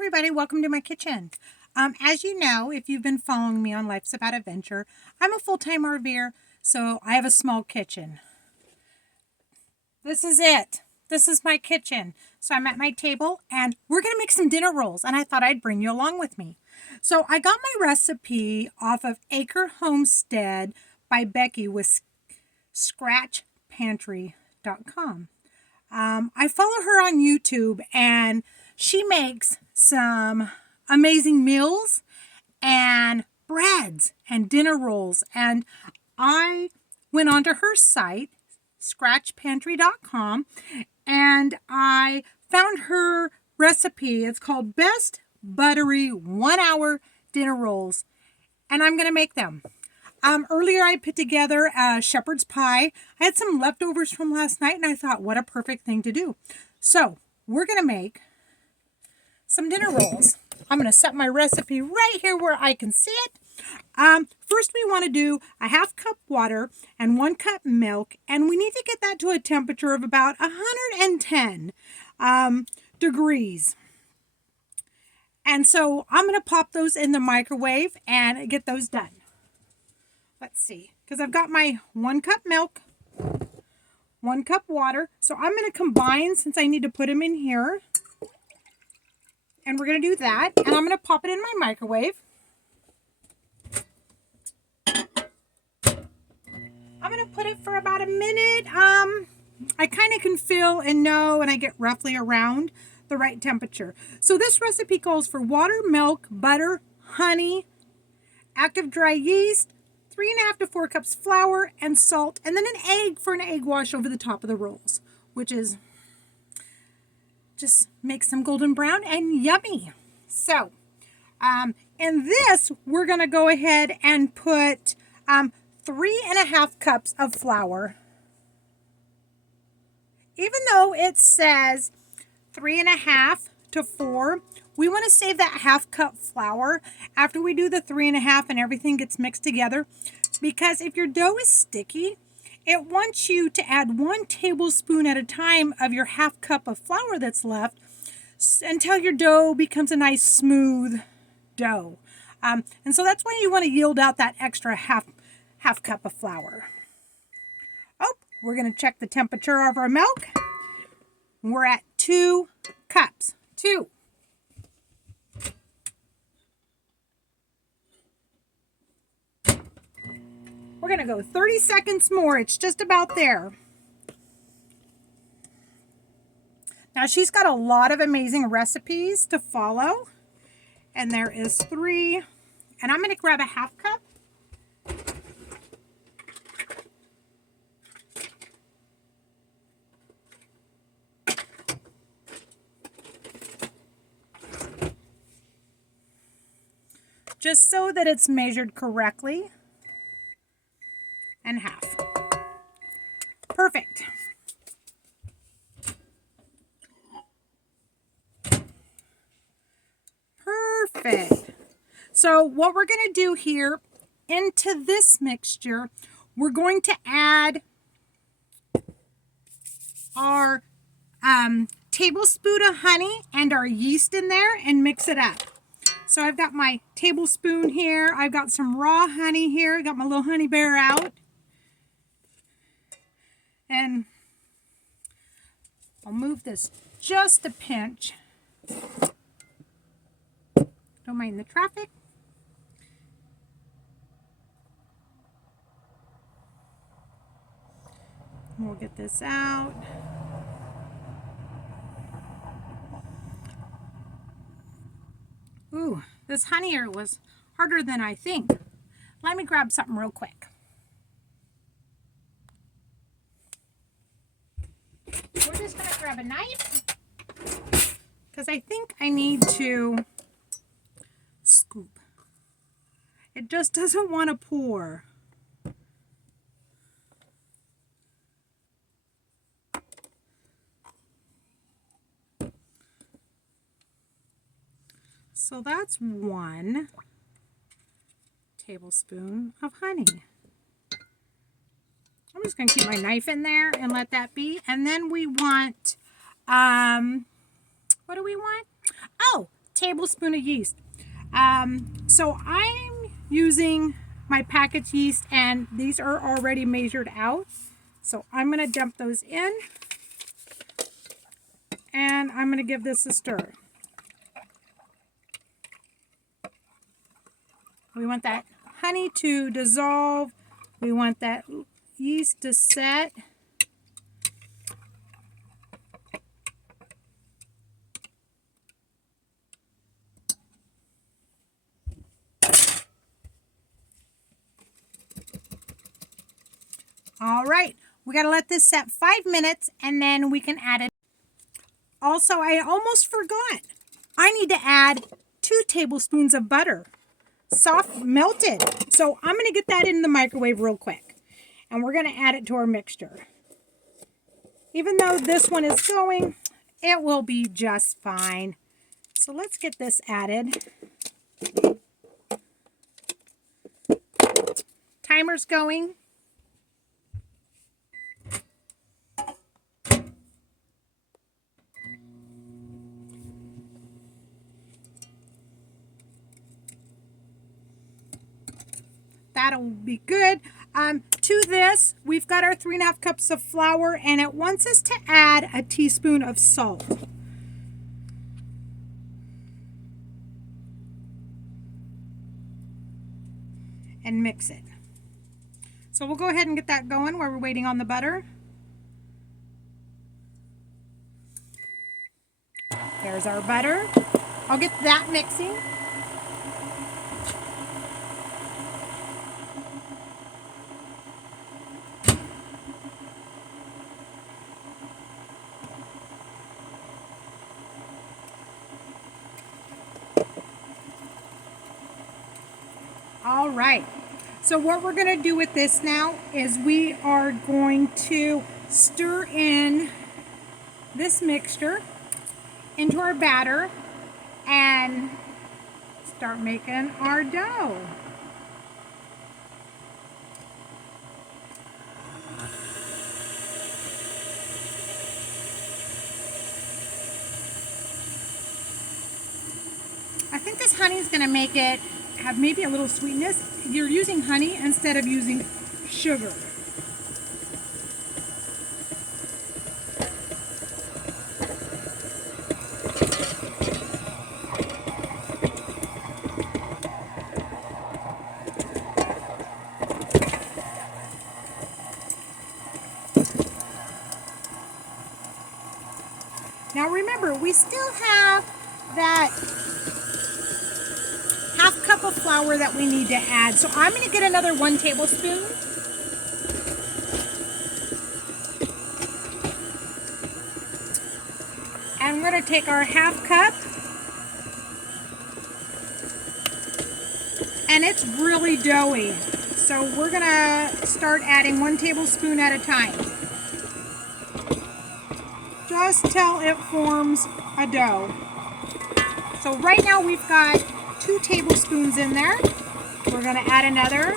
everybody, welcome to my kitchen. As you know, if you've been following me on Life's About Adventure, I'm a full-time RVer, so I have a small kitchen. This is it. This is my kitchen. So I'm at my table and we're going to make some dinner rolls, and I thought I'd bring you along with me. So I got my recipe off of Acre Homestead by Becky with scratchpantry.com. I follow her on YouTube, and she makes some amazing meals and breads and dinner rolls. And I went onto her site, scratchpantry.com, and I found her recipe. It's called Best Buttery 1 Hour Dinner Rolls, and I'm going to make them. Earlier I put together a shepherd's pie. I had some leftovers from last night, and I thought, what a perfect thing to do. So we're going to make some dinner rolls. I'm going to set my recipe right here where I can see it. First we want to do a 1/2 cup water and 1 cup milk, and we need to get that to a temperature of about 110 degrees. And so I'm going to pop those in the microwave and get those done. Let's see, because I've got my 1 cup milk, 1 cup water. So I'm going to combine, since I need to put them in here. And we're going to do that. And I'm going to pop it in my microwave. I'm going to put it for about a minute. I kind of can feel and know, and I get roughly around the right temperature. So this recipe calls for water, milk, butter, honey, active dry yeast, 3.5 to 4 cups flour, and salt, and then an egg for an egg wash over the top of the rolls, which is just makes them golden brown and yummy. So in this, we're going to go ahead and put 3.5 cups of flour. Even though it says 3.5 to 4, we want to save that 1/2 cup flour after we do the 3.5 and everything gets mixed together, because if your dough is sticky, it wants you to add 1 tablespoon at a time of your 1/2 cup of flour that's left until your dough becomes a nice smooth dough. And so that's why you want to yield out that extra half cup of flour. Oh, we're going to check the temperature of our milk. We're at 2 cups. 2. We're going to go 30 seconds more. It's just about there. Now, she's got a lot of amazing recipes to follow. And there is 3. And I'm going to grab a 1/2 cup. Just so that it's measured correctly. And 1/2. Perfect. Perfect. So what we're going to do here into this mixture, we're going to add our tablespoon of honey and our yeast in there and mix it up. So I've got my tablespoon here. I've got some raw honey here. I got my little honey bear out. And I'll move this just a pinch. Don't mind the traffic. We'll get this out. Ooh, this honey here was harder than I think. Let me grab something real quick. We're just going to grab a knife, because I think I need to scoop. It just doesn't want to pour. So that's 1 tablespoon of honey. I'm just going to keep my knife in there and let that be. And then we want, what do we want? Oh, tablespoon of yeast. So I'm using my packaged yeast, and these are already measured out. So I'm going to dump those in, and I'm going to give this a stir. We want that honey to dissolve. We want that yeast to set. All right, we got to let this set 5 minutes, and then we can add it. Also, I almost forgot. I need to add 2 tablespoons of butter, soft melted. So I'm going to get that in the microwave real quick, and we're going to add it to our mixture. Even though this one is going, it will be just fine. So let's get this added. Timer's going. That'll be good. To this, we've got our 3.5 cups of flour, and it wants us to add a teaspoon of salt. And mix it. So we'll go ahead and get that going while we're waiting on the butter. There's our butter. I'll get that mixing. All right, so what we're going to do with this now is we are going to stir in this mixture into our batter and start making our dough. I think this honey is going to make it have maybe a little sweetness. You're using honey instead of using sugar. Now remember, we still have that half cup of flour that we need to add. So I'm going to get another 1 tablespoon. And we're going to take our half cup. And it's really doughy. So we're going to start adding 1 tablespoon at a time. Just till it forms a dough. So right now we've got 2 tablespoons in there. We're going to add another.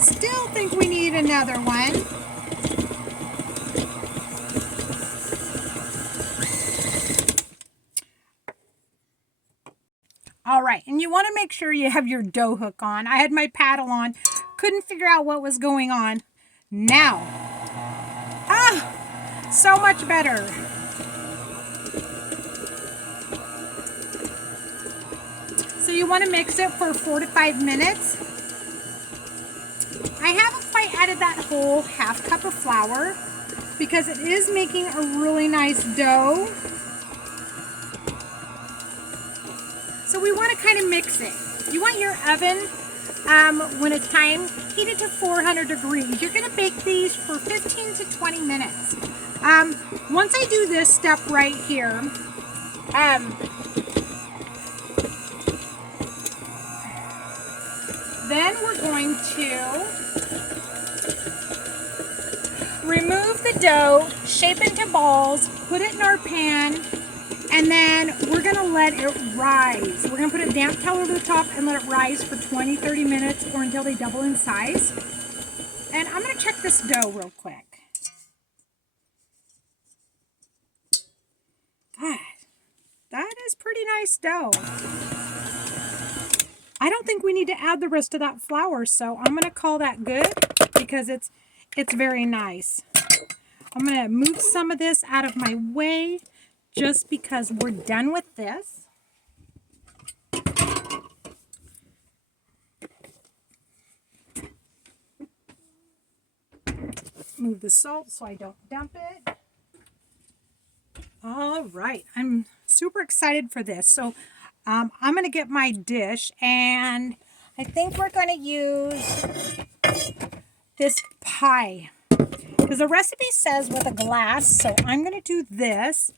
Still think we need another one. All right, and you want to make sure you have your dough hook on. I had my paddle on, couldn't figure out what was going on. Now, so much better. So you want to mix it for 4 to 5 minutes. I haven't quite added that whole half cup of flour because it is making a really nice dough. So we want to kind of mix it. You want your oven, when it's time, heated to 400 degrees. You're going to bake these for 15 to 20 minutes. Once I do this step right here, then we're going to remove the dough, shape into balls, put it in our pan, And then we're going to let it rise. We're going to put a damp towel over the top and let it rise for 20-30 minutes or until they double in size. And I'm going to check this dough real quick. God, that is pretty nice dough. I don't think we need to add the rest of that flour, so I'm going to call that good because it's very nice. I'm going to move some of this out of my way just because we're done with this. Move the salt so I don't dump it. All right, I'm super excited for this. So I'm going to get my dish, and I think we're going to use this pie because the recipe says with a glass. So I'm going to do this.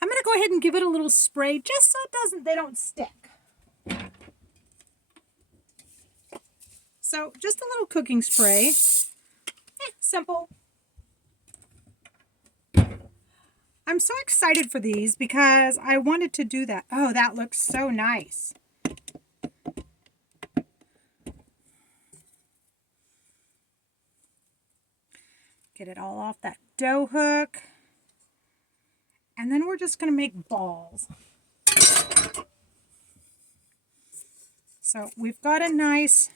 I'm going to go ahead and give it a little spray just so they don't stick. So just a little cooking spray. Simple. I'm so excited for these because I wanted to do that. Oh, that looks so nice. Get it all off that dough hook. And then we're just going to make balls. So we've got a nice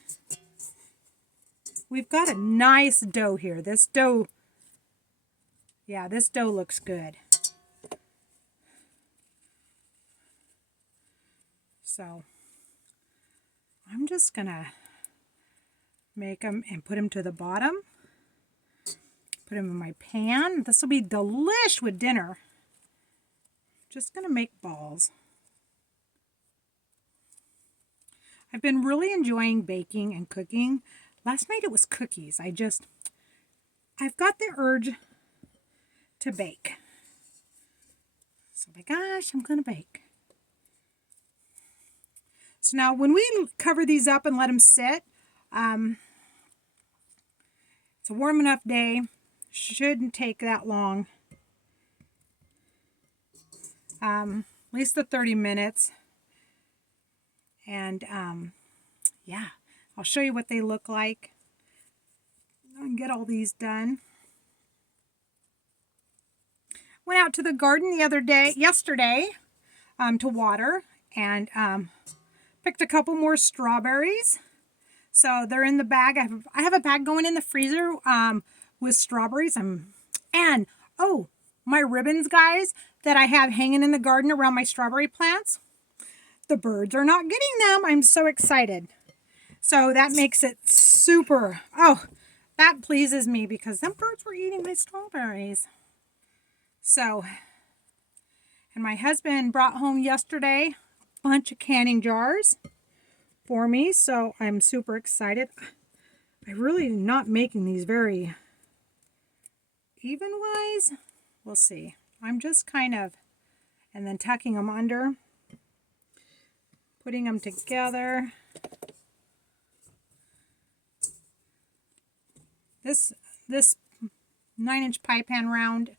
dough here. This dough looks good. So I'm just going to make them and put them to the bottom. Put them in my pan. This will be delish with dinner. Just going to make balls. I've been really enjoying baking and cooking. Last night it was cookies. I've got the urge to bake. So my gosh, I'm going to bake. So now when we cover these up and let them sit, it's a warm enough day. Shouldn't take that long. At least the 30 minutes. And yeah, I'll show you what they look like. And get all these done. Went out to the garden yesterday, to water, and picked a couple more strawberries. So they're in the bag. I have a bag going in the freezer with strawberries. And oh, my ribbons, guys, that I have hanging in the garden around my strawberry plants. The birds are not getting them. I'm so excited. So that makes it super. Oh, that pleases me because them birds were eating my strawberries. So, and my husband brought home yesterday a bunch of canning jars for me. So I'm super excited. I really am not making these very even-wise. We'll see. I'm just kind of, and then tucking them under, putting them together. This 9-inch pie pan round,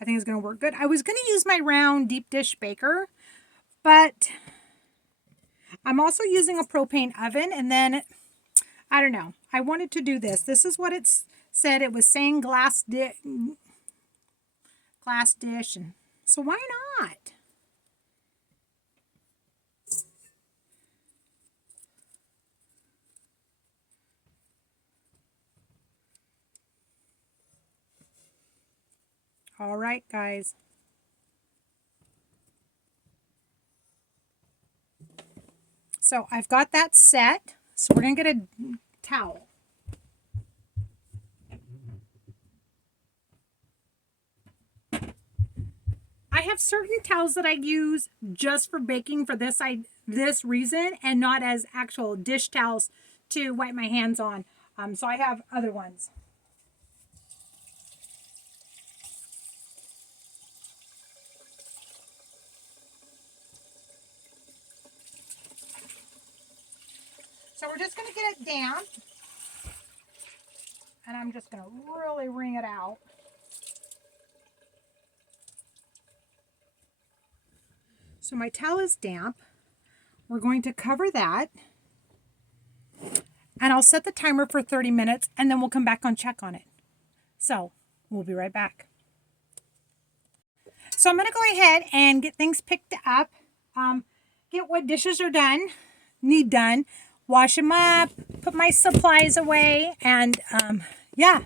I think is going to work good. I was going to use my round deep dish baker, but I'm also using a propane oven, and then, I don't know, I wanted to do this. This is what it said. It was saying glass dish, and so why not? All right, guys. So I've got that set. So we're going to get a towel. I have certain towels that I use just for baking for this reason, and not as actual dish towels to wipe my hands on. So I have other ones. So we're just going to get it damp, and I'm just going to really wring it out. So my towel is damp. We're going to cover that. And I'll set the timer for 30 minutes and then we'll come back and check on it. So we'll be right back. So I'm going to go ahead and get things picked up. Get what dishes are need done. Wash them up, put my supplies away, and yeah,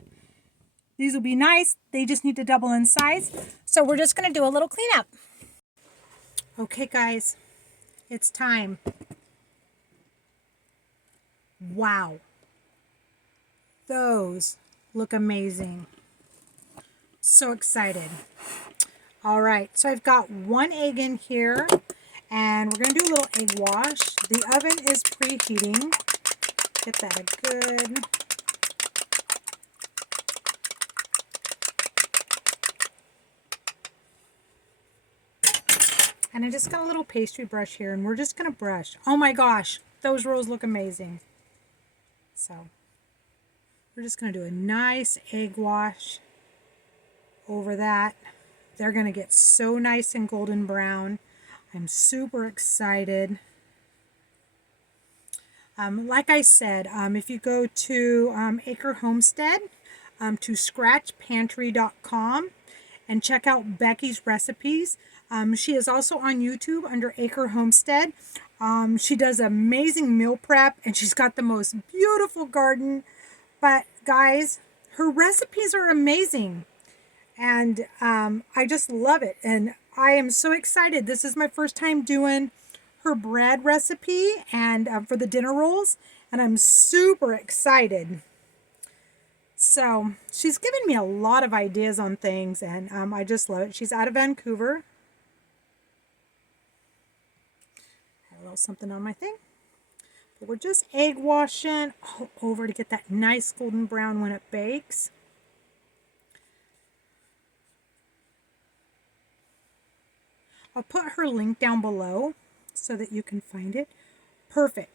these will be nice. They just need to double in size. So we're just going to do a little cleanup. Okay, guys, it's time. Wow. Those look amazing. So excited. All right, so I've got 1 egg in here, and we're going to do a little egg wash. The oven is preheating. Get that a good... And I just got a little pastry brush here, and we're just going to brush. Oh my gosh, those rolls look amazing. So we're just going to do a nice egg wash over that. They're going to get so nice and golden brown. I'm super excited. Like I said, if you go to Acre Homestead, to scratchpantry.com and check out Becky's recipes. She is also on YouTube under Acre Homestead. She does amazing meal prep, and she's got the most beautiful garden. But guys, her recipes are amazing. And I just love it. And I am so excited. This is my first time doing her bread recipe and for the dinner rolls. And I'm super excited. So she's given me a lot of ideas on things. And I just love it. She's out of Vancouver. Had a little something on my thing. But we're just egg washing all over to get that nice golden brown when it bakes. I'll put her link down below so that you can find it. Perfect.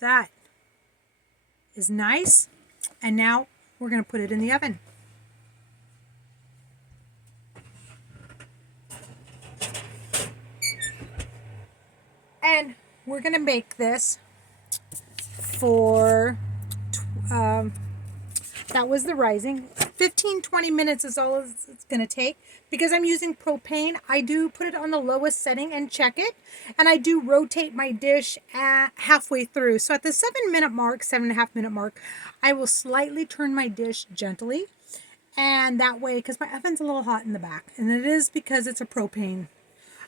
That is nice. And now we're going to put it in the oven. And we're going to make this for, that was the rising. 15-20 minutes is all it's going to take. Because I'm using propane, I do put it on the lowest setting and check it. And I do rotate my dish at halfway through. So at the 7-minute mark, 7.5-minute mark, I will slightly turn my dish gently. And that way, because my oven's a little hot in the back. And it is because it's a propane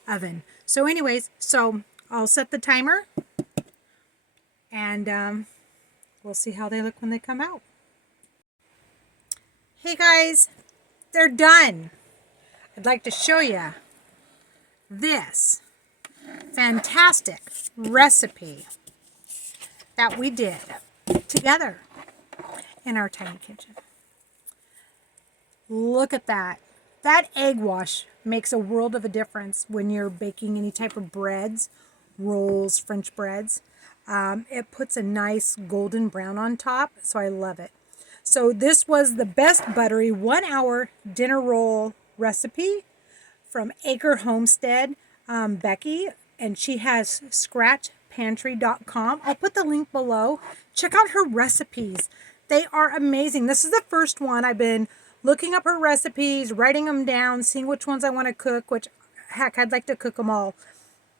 oven. So anyways, so I'll set the timer. And we'll see how they look when they come out. Hey guys, they're done. I'd like to show you this fantastic recipe that we did together in our tiny kitchen. Look at that. That egg wash makes a world of a difference when you're baking any type of breads, rolls, French breads. It puts a nice golden brown on top, so I love it. So this was the Best Buttery 1-hour dinner roll recipe from Acre Homestead, Becky, and she has scratchpantry.com. I'll put the link below. Check out her recipes. They are amazing. This is the first one. I've been looking up her recipes, writing them down, seeing which ones I want to cook, which, heck, I'd like to cook them all.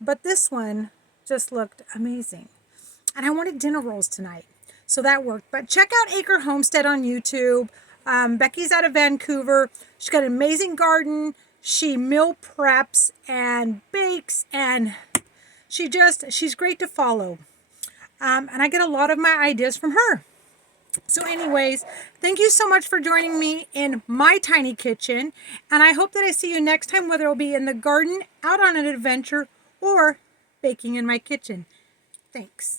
But this one just looked amazing. And I wanted dinner rolls tonight. So that worked. But check out Acre Homestead on YouTube. Becky's out of Vancouver. She's got an amazing garden. She meal preps and bakes, and she's great to follow. And I get a lot of my ideas from her. So anyways, thank you so much for joining me in my tiny kitchen. And I hope that I see you next time, whether it'll be in the garden, out on an adventure, or baking in my kitchen. Thanks.